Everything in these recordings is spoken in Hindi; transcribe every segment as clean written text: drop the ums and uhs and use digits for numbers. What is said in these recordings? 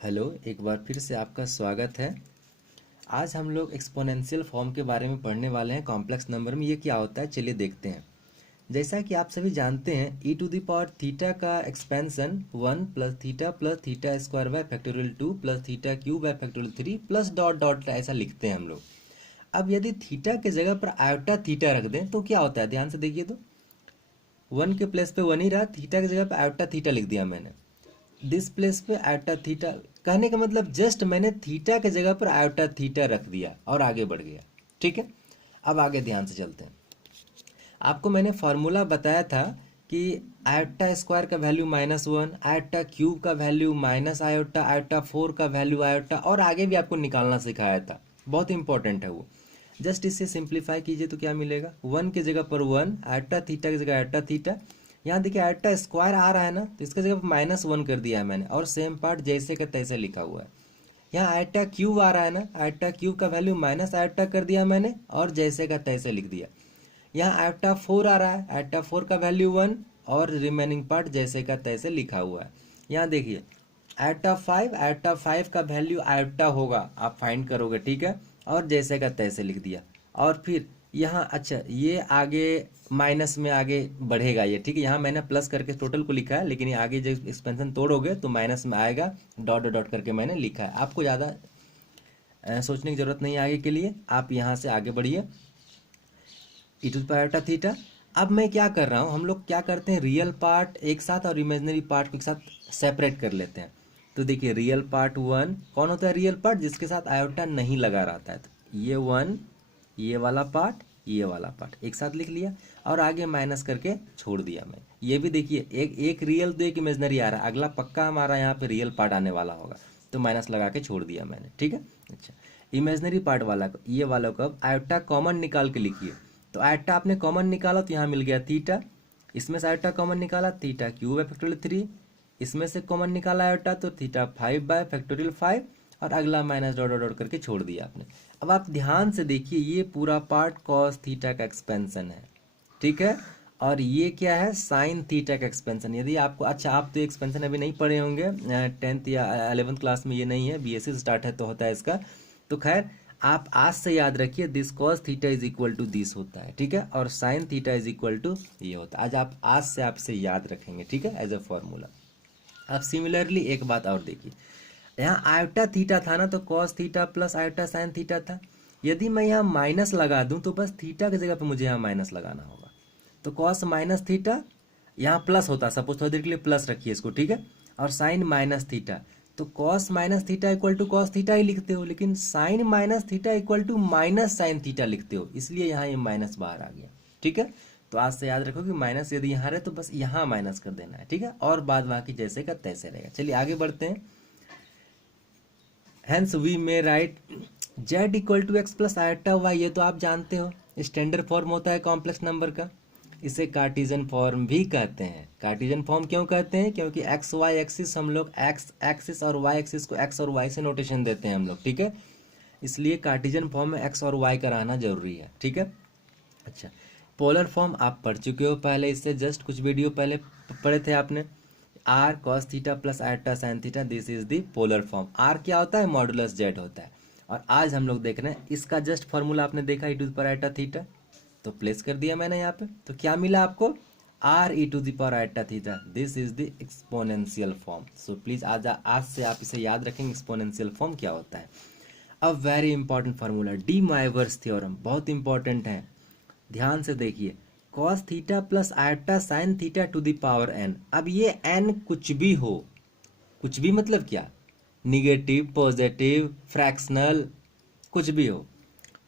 हेलो, एक बार फिर से आपका स्वागत है। आज हम लोग एक्सपोनेंशियल फॉर्म के बारे में पढ़ने वाले हैं। कॉम्प्लेक्स नंबर में ये क्या होता है, चलिए देखते हैं। जैसा कि आप सभी जानते हैं, ई टू द पावर थीटा का expansion 1 + theta square by factorial 2 + theta cube by factorial 3 plus dot dot ऐसा लिखते हैं हम लोग। अब यदि थीटा के जगह पर आयोटा थीटा रख दें तो क्या होता है, ध्यान से देखिए तो। 1 के प्लेस पे 1 ही रहा, थीटा की जगह पर आयोटा थीटा लिख दिया मैंने। दिस प्लेस पे आयोटा थीटा, कहने का मतलब जस्ट मैंने थीटा के जगह पर आयोटा थीटा रख दिया और आगे बढ़ गया। ठीक है, अब आगे ध्यान से चलते हैं। आपको मैंने फॉर्मूला बताया था कि आयोटा स्क्वायर का वैल्यू -1, आयोटा क्यूब का वैल्यू माइनस आयोटा, आयोटा 4 का वैल्यू आयोटा, और आगे भी आपको निकालना सिखाया था। बहुत इंपॉर्टेंट है वो। जस्ट इसे सिंप्लीफाई कीजिए तो क्या मिलेगा, 1 की जगह पर 1, आयोटा थीटा की जगह आयोटा थीटा। यहाँ देखिए आयोटा स्क्वायर आ रहा है ना, तो इसकी जगह पर -1 कर दिया है मैंने, और सेम पार्ट जैसे का तैसे लिखा हुआ है। यहाँ आयोटा क्यूब आ रहा है ना, आयोटा क्यूब का वैल्यू माइनस आयोटा कर दिया मैंने, और जैसे का तैसे लिख दिया। यहाँ आयोटा 4 आ रहा है, आयोटा 4 का वैल्यू 1, और रिमेनिंग पार्ट जैसे का तैसे लिखा हुआ है। यहाँ देखिए आयोटा 5 का वैल्यू आयोटा होगा, आप फाइंड करोगे, ठीक है, और जैसे का तैसे लिख दिया। और फिर यहाँ अच्छा ये आगे माइनस में आगे बढ़ेगा ये, ठीक है। यहाँ मैंने प्लस करके टोटल को लिखा है, लेकिन ये आगे जब एक्सपेंशन तोड़ोगे तो माइनस में आएगा, डॉट डॉट डॉट करके मैंने लिखा है। आपको ज़्यादा सोचने की जरूरत नहीं है आगे के लिए, आप यहाँ से आगे बढ़िए। E to the power iota theta. अब मैं क्या कर रहा हूँ, हम लोग क्या करते हैं, रियल पार्ट एक साथ और इमेजिनरी पार्ट को एक साथ सेपरेट कर लेते हैं। तो देखिए रियल पार्ट 1 कौन होता है, रियल पार्ट जिसके साथ आयोटा नहीं लगा रहता है। तो ये 1, ये वाला पार्ट, ये वाला पार्ट एक साथ लिख लिया, और आगे माइनस करके छोड़ दिया मैं। ये भी देखिए एक एक रियल तो एक इमेजिनरी आ रहा है, अगला पक्का हमारा यहाँ पे रियल पार्ट आने वाला होगा, तो माइनस लगा के छोड़ दिया मैंने, ठीक है। अच्छा, इमेजिनरी पार्ट वाला को, ये वाला को अब आयोटा कॉमन निकाल के लिखिए। तो आयोटा आपने कॉमन निकाला तो यहाँ मिल गया थीटा, इसमें से आयोटा कॉमन निकाला, थीटा क्यूब बाय फैक्टोरियल 3, इसमें से कॉमन निकाला आयोटा तो थीटा 5 बाय फैक्टोरियल 5, और अगला माइनस डॉट डॉट डॉट करके छोड़ दिया आपने। अब आप ध्यान से देखिए, ये पूरा पार्ट कॉस थीटा का एक्सपेंशन है, ठीक है। और ये क्या है, साइन थीटा का एक्सपेंशन। यदि आपको, अच्छा आप तो एक्सपेंशन अभी नहीं पढ़े होंगे, 10th या 11th क्लास में ये नहीं है, बीएससी से स्टार्ट है तो होता है इसका। तो खैर आप आज से याद रखिए, this cos theta is equal to this होता है, ठीक है, और sine theta is equal to ये होता है। आज से आपसे याद रखेंगे, ठीक है, एज अ फॉर्मूला। अब सिमिलरली एक बात और देखिए, यहाँ आयोटा थीटा था ना, तो cos theta plus iota sine theta था। यदि मैं यहाँ माइनस लगा दूं तो बस थीटा की जगह पे मुझे यहाँ माइनस लगाना होगा। तो कॉस माइनस थीटा, यहाँ प्लस होता, सपोज थोड़ी देर के लिए प्लस रखिए इसको, ठीक है। और साइन माइनस थीटा, तो cos minus theta equal to cos theta ही लिखते हो, लेकिन sine minus theta equal to minus sine theta लिखते हो, इसलिए यहाँ ये माइनस बाहर आ गया, ठीक है। तो आज से याद रखो कि माइनस यदि यहाँ रहे तो बस यहाँ माइनस कर देना है, ठीक है, और बाद बाकी जैसे का तैसे रहेगा। चलिए आगे बढ़ते हैं। Hence we may write z equal to x plus iota y, ये तो आप जानते हो, स्टैंडर्ड फॉर्म होता है कॉम्प्लेक्स नंबर का। इसे कार्टेशियन फॉर्म भी कहते हैं। कार्टेशियन फॉर्म क्यों कहते हैं, क्योंकि एक्स वाई एक्सिस हम लोग एक्स एक्सिस और वाई एक्सिस को एक्स और वाई से नोटेशन देते हैं हम लोग, ठीक है। इसलिए कार्टेशियन फॉर्म में एक्स और वाई का रहना जरूरी है, ठीक है। अच्छा, पोलर फॉर्म आप पढ़ चुके हो पहले, इससे जस्ट कुछ वीडियो पहले पढ़े थे आपने। R cos theta plus iota sine theta, this is the polar form. R क्या होता है, मॉडुलस जेड होता है। और आज हम लोग देख रहे हैं इसका जस्ट फॉर्मूला आपने देखा, e to the power iota theta, तो प्लेस कर दिया मैंने यहाँ पे। तो क्या मिला आपको, r e to the power iota theta, this is the exponential form. So please आज से आप इसे याद रखेंगे, एक्सपोनेंशियल फॉर्म क्या होता है। अब very important formula, De Moivre's theorem, बहुत इंपॉर्टेंट है, ध्यान से देखिए। Cos theta plus iota sine theta to the power n. अब ये एन कुछ भी हो, कुछ भी मतलब क्या, निगेटिव, पॉजिटिव, फ्रैक्शनल, कुछ भी हो,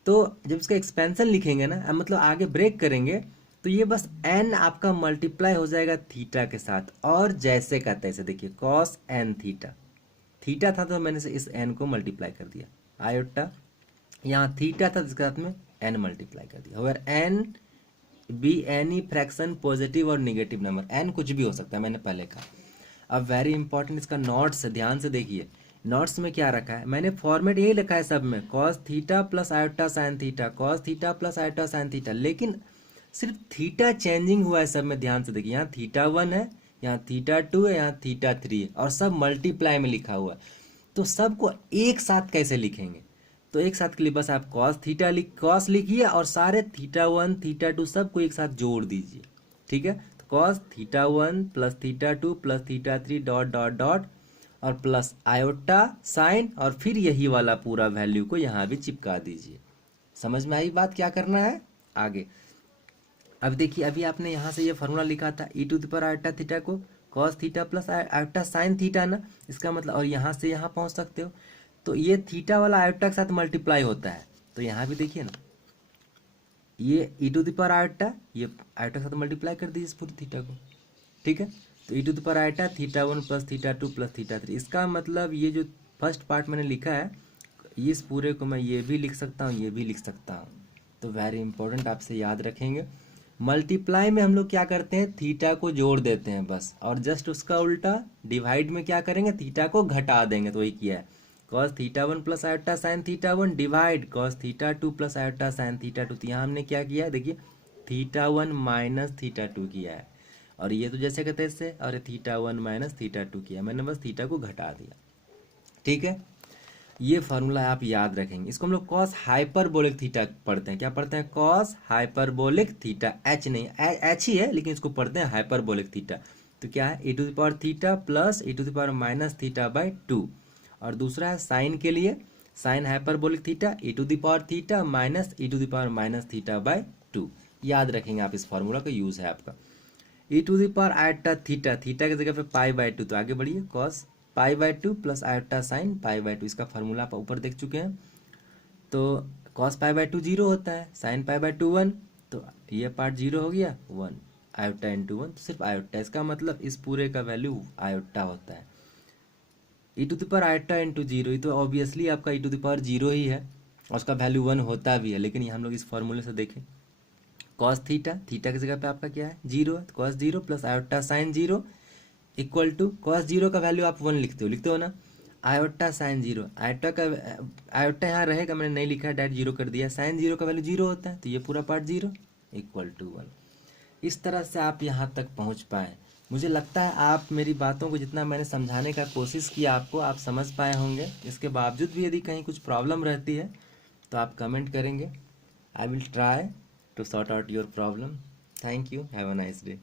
तो जब इसका एक्सपेंशन लिखेंगे ना, मतलब आगे ब्रेक करेंगे, तो ये बस एन आपका मल्टीप्लाई हो जाएगा थीटा के साथ, और जैसे का तैसे। देखिए कॉस एन थीटा, थीटा था तो मैंने से इस एन को मल्टीप्लाई कर दिया, आयोटा यहाँ थीटा था जिसके साथ में एन मल्टीप्लाई कर दिया। और n be any fraction, positive और निगेटिव नंबर, एन कुछ भी हो सकता है, मैंने पहले कहा। अब वेरी इंपॉर्टेंट इसका नोट्स, ध्यान से देखिए। नोट्स में क्या रखा है, मैंने फॉर्मेट यही लिखा है सब में, cos theta plus iota sine theta, cos theta plus iota sine theta, लेकिन सिर्फ थीटा चेंजिंग हुआ है सब में, ध्यान से देखिए। यहाँ थीटा 1 है, यहाँ थीटा 2 है, यहाँ थीटा 3 है, और सब मल्टीप्लाई में लिखा हुआ है। तो सबको एक साथ कैसे लिखेंगे? तो एक साथ के लिए बस आप कॉस लिखिए और सारे थीटा 1 थीटा 2 सबको एक साथ जोड़ दीजिए। ठीक है, तो cos theta 1 plus theta 2 plus theta 3 dot dot dot और प्लस आयोटा साइन और फिर यही वाला पूरा वैल्यू को यहाँ भी चिपका दीजिए। समझ में आई बात क्या करना है आगे? अब देखिए, अभी आपने यहाँ से ये फॉर्मूला लिखा था e to the power iota theta को cos theta plus iota sine theta ना, इसका मतलब, और यहाँ से यहाँ पहुँच सकते हो, तो ये थीटा वाला आयोटा के साथ मल्टीप्लाई होता है। तो यहाँ भी देखिए ना, ये ई टू द पावर आयोटा, ये आयोटा के साथ मल्टीप्लाई कर दीजिए इस पूरी थीटा को। ठीक है, तो e to the power iota theta 1 plus theta 2 plus theta 3, इसका मतलब ये जो फर्स्ट पार्ट मैंने लिखा है, इस पूरे को मैं ये भी लिख सकता हूँ, ये भी लिख सकता हूँ। तो वेरी इंपॉर्टेंट, आपसे याद रखेंगे। मल्टीप्लाई में हम लोग क्या करते हैं, थीटा को जोड़ देते हैं बस, और जस्ट उसका उल्टा डिवाइड में क्या करेंगे, थीटा को घटा देंगे। तो वही किया है, cos theta 1 plus iota sine theta 1 divide cos theta 2 plus iota sine theta 2। तो यहाँ हमने क्या किया है, देखिए थीटा 1 माइनस थीटा 2 किया है, और ये तो जैसे कहते हैं इससे, और थीटा 1 माइनस थीटा 2 किया, मैंने बस थीटा को घटा दिया। ठीक है, ये फार्मूला आप याद रखेंगे। इसको हम लोग कॉस हाइपरबोलिक थीटा पढ़ते हैं। क्या पढ़ते हैं, कॉस हाइपरबोलिक थीटा, एच नहीं, एच ही है लेकिन इसको पढ़ते हैं हाइपरबोलिक थीटा। तो क्या है, e to the power theta plus e to the power minus theta by 2, और दूसरा है साइन के लिए, sine hyperbolic theta e to the power theta minus e to the power minus theta by 2। याद रखेंगे आप, इस फार्मूला का यूज है आपका। E to the power iota theta, theta की जगह पे पाई बाई 2, तो आगे बढ़िए, cos pi by 2 plus iota sine pi by 2, इसका फार्मूला आप ऊपर देख चुके हैं। तो कॉस पाई बाई 2 जीरो होता है, साइन पाई बाई 2 1, तो ये पार्ट जीरो हो गया, 1 आयोटा इंटू 1, तो सिर्फ आयोटा, इसका मतलब इस पूरे का वैल्यू आयोटा होता है। E to the power iota into zero, ये तो ऑब्वियसली आपका e to the power zero ही है, और उसका वैल्यू 1 होता भी है, लेकिन ये हम लोग इस फॉर्मूले से देखें, कॉस थीटा, थीटा की जगह पे आपका क्या है, जीरो है, cos zero plus iota sine zero equal to, cos zero का वैल्यू आप 1 लिखते हो ना, आयोटा साइन जीरो, आयोटा का आयोटा यहाँ रहेगा, मैंने नहीं लिखा, डायरेक्ट जीरो कर दिया, साइन जीरो का वैल्यू जीरो होता है, तो ये पूरा पार्ट जीरो इक्वल टू 1। इस तरह से आप यहाँ तक पहुँच पाए। मुझे लगता है आप मेरी बातों को, जितना मैंने समझाने का कोशिश किया आपको, आप समझ पाए होंगे। इसके बावजूद भी यदि कहीं कुछ प्रॉब्लम रहती है तो आप कमेंट करेंगे। I will try to sort out your problem. Thank you, have a nice day.